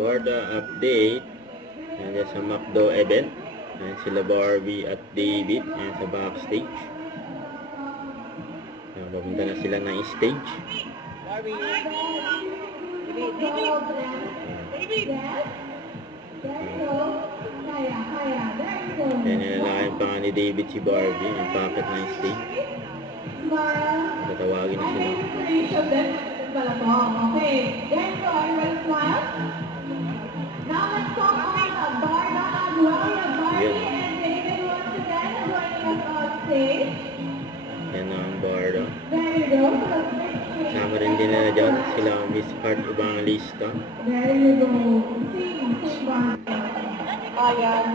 Barda update. Nandiyan sa McDo event. Ayan sila Barbie at David. Ayan sa backstage. Ayan, papunta na sila ng stage. Barbie. Ayan, nilalakayin pa nga ni David si Barbie. Ayan, packet ng stage. Tatawagin na sila. Okay, there you go. Everybody smile. Now let's talk about Barda as well. We have Barbie and David once again joining us on stage. Yan na ang Barda. There you go. Sama rin din na dyan sila Miss Heart Evangelista. There you go. Sing Barda. Ayan.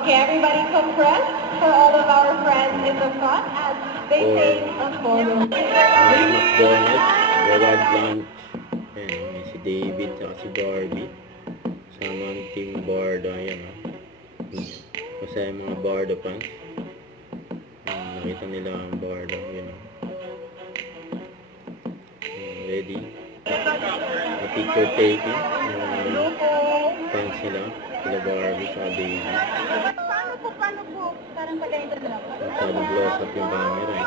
Okay, everybody compress for all of our friends in the front as they take a photo. McDonald's, reward lunch. Ayan, may si David at si Barbie. Sama ang team Barda. Ayan o. Masaya yung mga Barda fans. Ayan, nakita nila ang Barda. Ayan o. Ready. Picture taking. Fans nila. Sila Barbie sa David. Paano po? Parang pag-ganito na lang. Nag-blows up yung camera eh.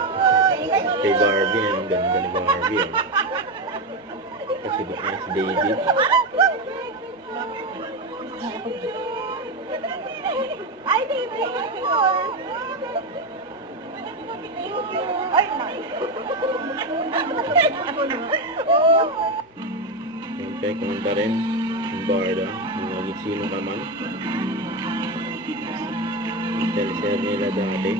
Kay Barbie, ang ganda ni Barbie eh. Kasi si David. Ay, David! Ay, nice! Siyempre, kumanta rin yung Barda. Yung naging sino ka man. Teleser nila dati.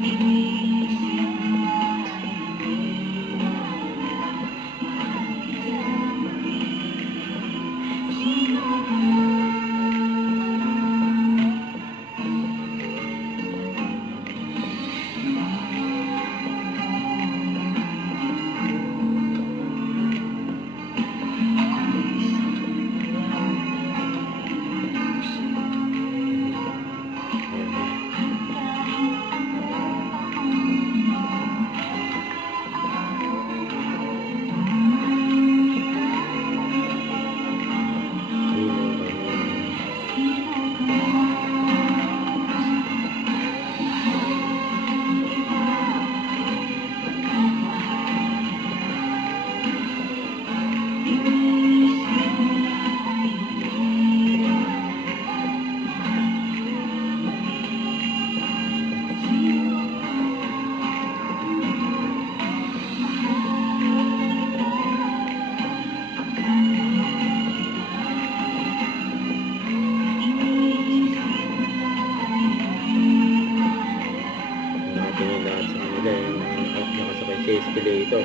Sa escalator.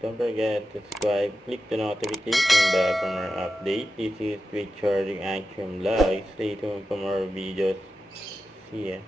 Don't forget to subscribe, click the notification bell for more updates. This is Richard Action Live. Stay tuned for more videos. See ya.